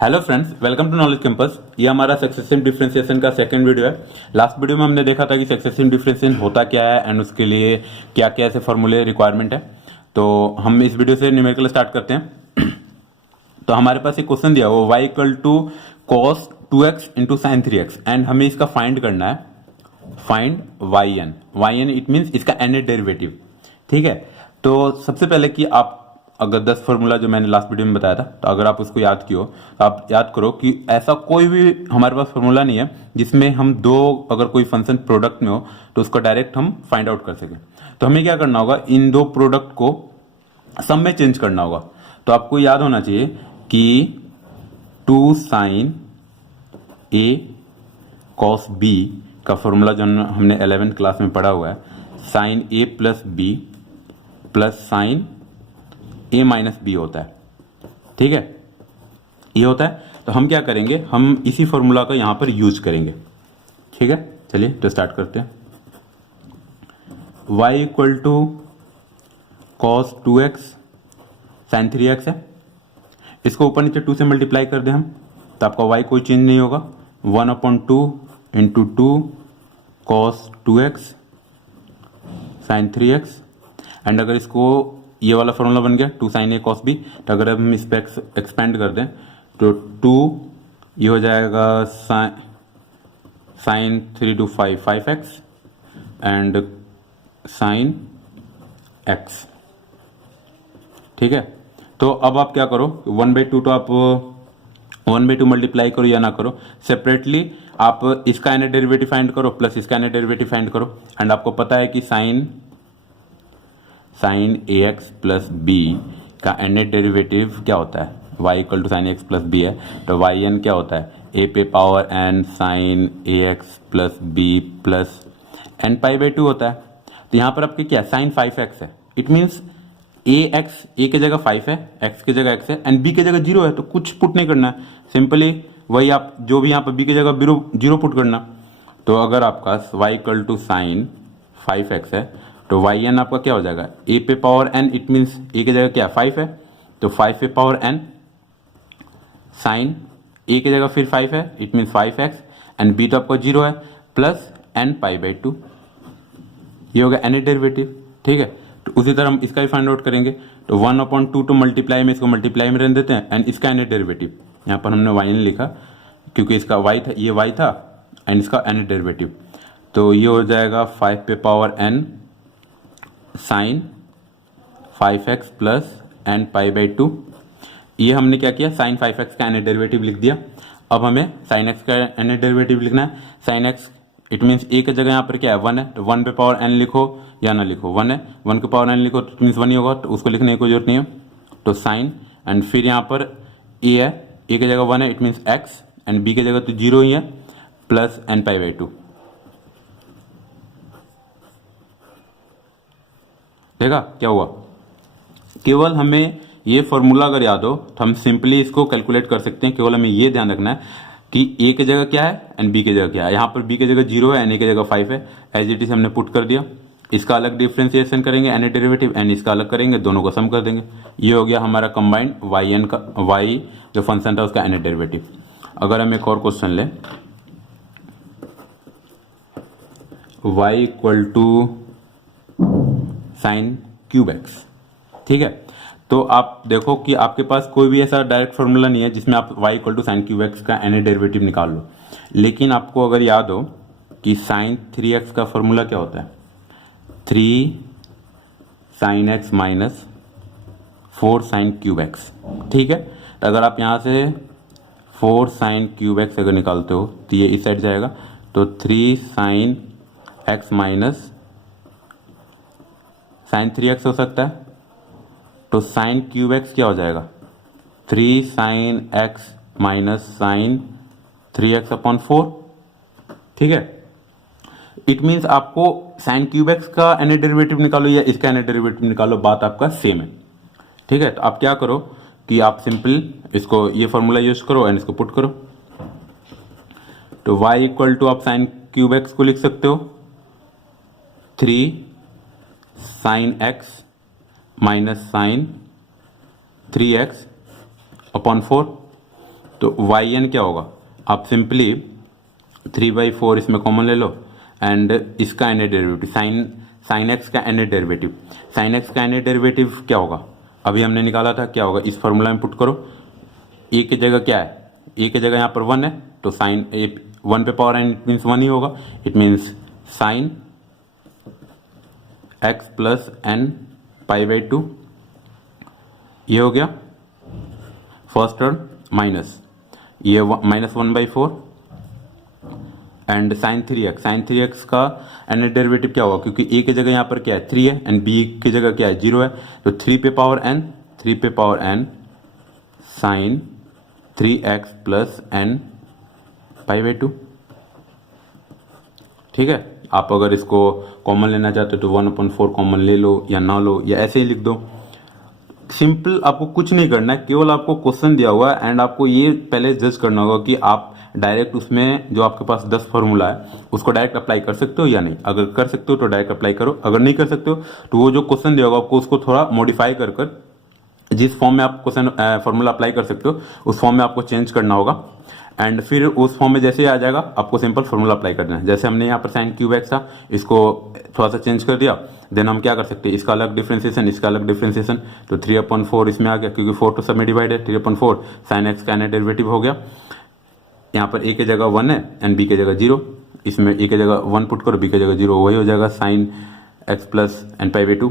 Hello friends, welcome to knowledge campus. ये हमारा successive differentiation का सेकंड वीडियो है। लास्ट वीडियो में हमने देखा था कि सक्सेसिव डिफरेंशिएशन होता क्या है एंड उसके लिए क्या क्या ऐसे फॉर्मूले रिक्वायरमेंट है। तो हम इस वीडियो से न्यूमेरिकल स्टार्ट करते हैं। तो हमारे पास एक क्वेश्चन दिया वो y equal to cos 2x into sine 3x and हमें इसका फाइंड करना है। फाइंड yn इट मीन्स इसका एन डेरिवेटिव। ठीक है, तो सबसे पहले कि आप अगर 10 फॉर्मूला जो मैंने लास्ट वीडियो में बताया था, तो अगर आप उसको याद किए हो तो आप याद करो कि ऐसा कोई भी हमारे पास फॉर्मूला नहीं है जिसमें हम दो अगर कोई फंक्शन प्रोडक्ट में हो तो उसको डायरेक्ट हम फाइंड आउट कर सकें। तो हमें क्या करना होगा, इन दो प्रोडक्ट को सम में चेंज करना होगा। तो आपको याद होना चाहिए कि 2 साइन ए कॉस बी का फॉर्मूला जो हमने 11th क्लास में पढ़ा हुआ है, साइन ए प्लस बी प्लस साइन ए माइनस बी होता है। ठीक है, ये होता है। तो हम क्या करेंगे, हम इसी फॉर्मूला का यहां पर यूज करेंगे। ठीक है, चलिए तो स्टार्ट करते हैं। y equal to cos 2x sine 3x है। इसको ऊपर नीचे 2 से मल्टीप्लाई कर दें हम, तो आपका y कोई चेंज नहीं होगा। 1/2 into 2 cos 2x sine 3x and अगर इसको ये वाला फॉर्मूला बन गया 2 साइन ए कॉस बी। तो अगर हम इस पर एक्सपेंड कर दें तो 2 ये हो जाएगा sine 3 to 5x and sine x। ठीक है, तो अब आप क्या करो, 1/2 तो आप 1/2 मल्टीप्लाई करो या ना करो, सेपरेटली आप इसका एन डेरिवेटिव फाइंड करो प्लस इसका एन डेरिवेटिव फाइंड करो। एंड आपको पता है कि sine a x plus b का एन डेरिवेटिव क्या होता है, y equal to sine x plus b है। तो वाई एन क्या होता है, ए पे power n sine a x plus b plus n पाई/2 होता है। तो यहाँ पर आपके क्या साइन 5x है, इट मीन्स ए एक्स ए की जगह 5 है, एक्स की जगह x है एंड बी की जगह 0 है। तो कुछ पुट नहीं करना है, सिंपली वही आप जो भी यहाँ पर बी की जगह 0 पुट करना। तो अगर आपका y equal to sign 5x है तो वाई एन आपका क्या हो जाएगा, ए पे पावर एन, इट मीन्स ए की जगह क्या 5 है तो 5 पे पावर एन साइन ए की जगह फिर 5 है, it means 5x and B तो आपका 0 है प्लस एन पाई/2। ये होगा एन डेरिवेटिव। ठीक है, तो उसी तरह हम इसका भी फाइंड आउट करेंगे। तो 1/2 तो मल्टीप्लाई में, इसको मल्टीप्लाई में रहने देते हैं एंड इसका एन डेरिवेटिव यहाँ पर हमने वाई एन लिखा क्योंकि इसका y था, ये y था एंड इसका एन डेरिवेटिव। तो ये हो जाएगा 5 पे power n sine 5x plus n पाई/2। ये हमने क्या किया, साइन 5x का एन डेरिवेटिव लिख दिया। अब हमें साइन x का एन डेरिवेटिव लिखना है। साइन x इट मीन्स ए की जगह यहाँ पर क्या है 1 है, तो 1 पे पावर n लिखो या ना लिखो, 1 है, 1 के पावर n लिखो तो इट मीन्स 1 ही होगा, तो उसको लिखने की कोई जरूरत नहीं है। तो साइन एंड फिर यहाँ पर a है, a की जगह 1 है, it means x and b की जगह तो 0 ही है प्लस एन पाई/2। देखा क्या हुआ, केवल हमें ये फॉर्मूला अगर याद हो तो हम सिंपली इसको कैलकुलेट कर सकते हैं। केवल हमें ये ध्यान रखना है कि ए की जगह क्या है एंड बी की जगह क्या है। यहाँ पर बी की जगह 0 है एंड ए की जगह 5 है, एज इट इज हमने पुट कर दिया। इसका अलग डिफ्रेंसिएशन करेंगे एन डेरिवेटिव एंड इसका अलग करेंगे, दोनों को सम कर देंगे। ये हो गया हमारा कंबाइंड वाई एन का, वाई जो फंक्शन था उसका एन डेरिवेटिव। अगर हम एक और क्वेश्चन लें, y equal to sine cube x. ठीक है, तो आप देखो कि आपके पास कोई भी ऐसा डायरेक्ट फॉर्मूला नहीं है जिसमें आप y equal to sine cube x का एन डेरिवेटिव निकाल लो। लेकिन आपको अगर याद हो कि साइन 3x का फॉर्मूला क्या होता है, 3 sine x minus 4 sign cube x. ठीक है, तो अगर आप यहाँ से 4 साइन क्यूब एक्स अगर निकालते हो तो ये इस साइड जाएगा, तो 3 sine x minus sign 3x हो सकता है। तो साइन क्यूब एक्स क्या हो जाएगा, 3 sine x minus sign 3x/4। ठीक है, इट मीन्स आपको साइन क्यूब एक्स का एन डेरिवेटिव निकालो या इसका एन डेरिवेटिव निकालो, बात आपका सेम है। ठीक है, तो आप क्या करो कि आप सिंपल इसको ये फॉर्मूला यूज करो एंड इसको पुट करो। तो y इक्वल टू आप साइन क्यूब एक्स को लिख सकते हो 3 sine x minus sign 3x/4। तो वाई एन क्या होगा, आप सिंपली 3/4 इसमें कॉमन ले लो एंड इसका एन डेरिवेटिव साइन एक्स का एन डेरिवेटिव, साइन एक्स का एन डेरिवेटिव क्या होगा, अभी हमने निकाला था, क्या होगा, इस फॉर्मूला में पुट करो। ए की जगह क्या है, ए की जगह यहाँ पर 1 है, तो साइन ए 1 पे पावर एन इट मीन्स 1 ही होगा, it means sine x plus n π/2, ये हो गया फर्स्ट टर्म, माइनस ये -1/4 एंड साइन 3x का एन डेरिवेटिव क्या होगा, क्योंकि ए की जगह यहाँ पर क्या है 3 है एंड बी की जगह क्या है 0 है, तो 3 पे power n sine 3x plus n π/2। ठीक है, आप अगर इसको कॉमन लेना चाहते हो तो 1/4 कॉमन ले लो या ना लो या ऐसे ही लिख दो। सिंपल, आपको कुछ नहीं करना है, केवल आपको क्वेश्चन दिया हुआ है एंड आपको ये पहले जज करना होगा कि आप डायरेक्ट उसमें जो आपके पास 10 फार्मूला है उसको डायरेक्ट अप्लाई कर सकते हो या नहीं। अगर कर सकते हो तो डायरेक्ट अप्लाई करो, अगर नहीं कर सकते हो तो वो जो क्वेश्चन दिया होगा आपको उसको थोड़ा मॉडिफाई कर जिस फॉर्म में आप क्वेश्चन फार्मूला अप्लाई कर सकते हो उस फॉर्म में आपको चेंज करना होगा एंड फिर उस फॉर्म में जैसे ही आ जाएगा आपको सिंपल फार्मूला अप्लाई करना है। जैसे हमने यहाँ पर साइन क्यूब एक्स था, इसको थोड़ा सा चेंज कर दिया, देन हम क्या कर सकते हैं, इसका अलग डिफ्रेंसिएशन, इसका अलग डिफ्रेंसिएशन, तो 3/4 इसमें आ गया क्योंकि 4 तो सब में डिवाइड है, 3/4 साइन एक्स का एन डेरिवेटिव हो गया। यहाँ पर ए की जगह 1 है एंड बी की जगह 0, इसमें ए की जगह 1 पुट करो, बी की जगह 0, वही हो जाएगा sine x plus n π/2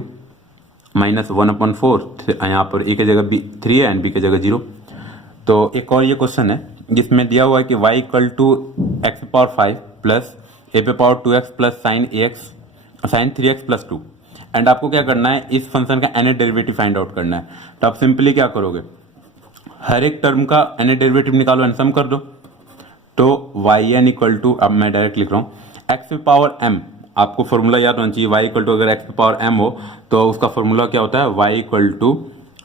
minus 1/4, यहाँ पर ए की जगह 3 है एंड बी की जगह 0। तो एक और ये क्वेश्चन है जिसमें दिया हुआ है कि y equal to x⁵ plus a⁴ 2x plus sine 3x plus 2 and आपको क्या करना है, इस फंक्शन का एन डेरिवेटिव फाइंड आउट करना है। तो आप सिंपली क्या करोगे, हर एक टर्म का एन डेरिवेटिव निकालो एंड सम कर दो। तो yn इक्वल टू, अब मैं डायरेक्ट लिख रहा हूँ x⁴m, आपको फॉर्मूला याद होना चाहिए, y इक्वल टू अगर x⁴m हो तो उसका फॉर्मूला क्या होता है, y इक्वल टू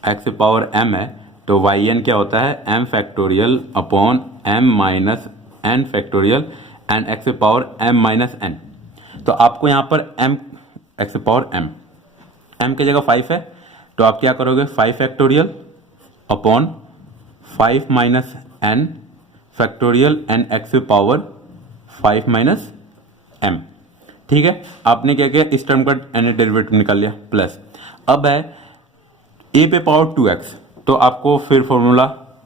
x⁴m है तो yn क्या होता है m factorial upon m minus n factorial and x⁴m minus n। तो आपको यहाँ पर m की जगह 5 है तो आप क्या करोगे 5 factorial upon 5 minus n factorial and x⁴5 minus m। ठीक है, आपने क्या किया, इस टर्म का एन डेरिवेटिव निकाल लिया, प्लस अब है a⁴ 2x, तो आपको फिर formula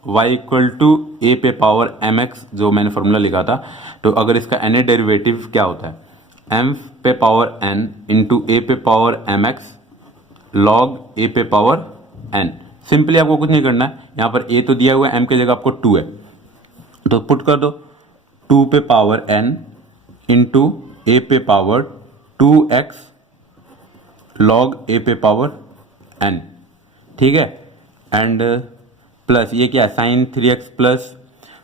y equal to a⁴mx जो मैंने फॉर्मूला लिखा था, तो अगर इसका एन डेरिवेटिव क्या होता है m⁴n into a⁴mx log a⁴n। Simply आपको कुछ नहीं करना है, यहाँ पर a तो दिया हुआ है, m की जगह आपको 2 है तो पुट कर दो 2⁴n into a⁴2x log a⁴n। ठीक है, एंड प्लस ये क्या है साइन 3x प्लस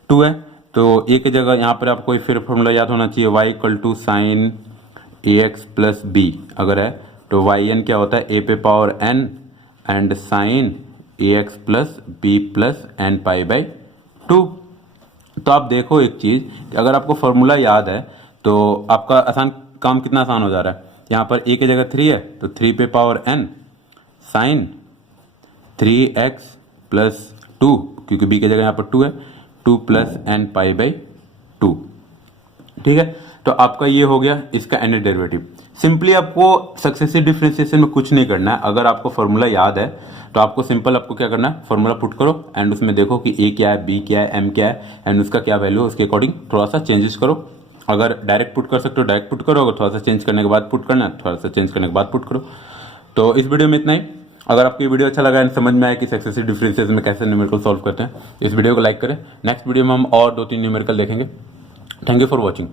2 है, तो ए की जगह यहाँ पर आपको फिर फॉर्मूला याद होना चाहिए, y equal to sine ax plus b अगर है तो yn क्या होता है a⁴n and sine ax plus b plus n π/2। तो आप देखो एक चीज़ कि अगर आपको फॉर्मूला याद है तो आपका काम कितना आसान हो जा रहा है। यहाँ पर a की जगह 3 है तो 3⁴n साइन 3x प्लस 2 क्योंकि b की जगह यहाँ पर 2 है 2 प्लस n π/2। ठीक है, तो आपका ये हो गया इसका एन डेरिवेटिव। सिंपली आपको सक्सेसिव डिफरेंशिएशन में कुछ नहीं करना है, अगर आपको फॉर्मूला याद है तो आपको सिंपल आपको क्या करना है, फॉर्मूला पुट करो एंड उसमें देखो कि a क्या है, b क्या है, m क्या है एंड उसका क्या वैल्यू है, उसके अकॉर्डिंग थोड़ा सा चेंजेस करो। अगर डायरेक्ट पुट कर सकते हो डायरेक्ट पुट करो, अगर थोड़ा सा चेंज करने के बाद पुट करना है थोड़ा सा चेंज करने के बाद पुट करो। तो इस वीडियो में इतना ही। अगर आपको ये वीडियो अच्छा लगा एंड समझ में आया कि सक्सेसिव डिफरेंशिएशन में कैसे न्यूमेरिकल सॉल्व करते हैं, इस वीडियो को लाइक करें। नेक्स्ट वीडियो में हम और 2-3 न्यूमेरिकल देखेंगे। Thank you for watching.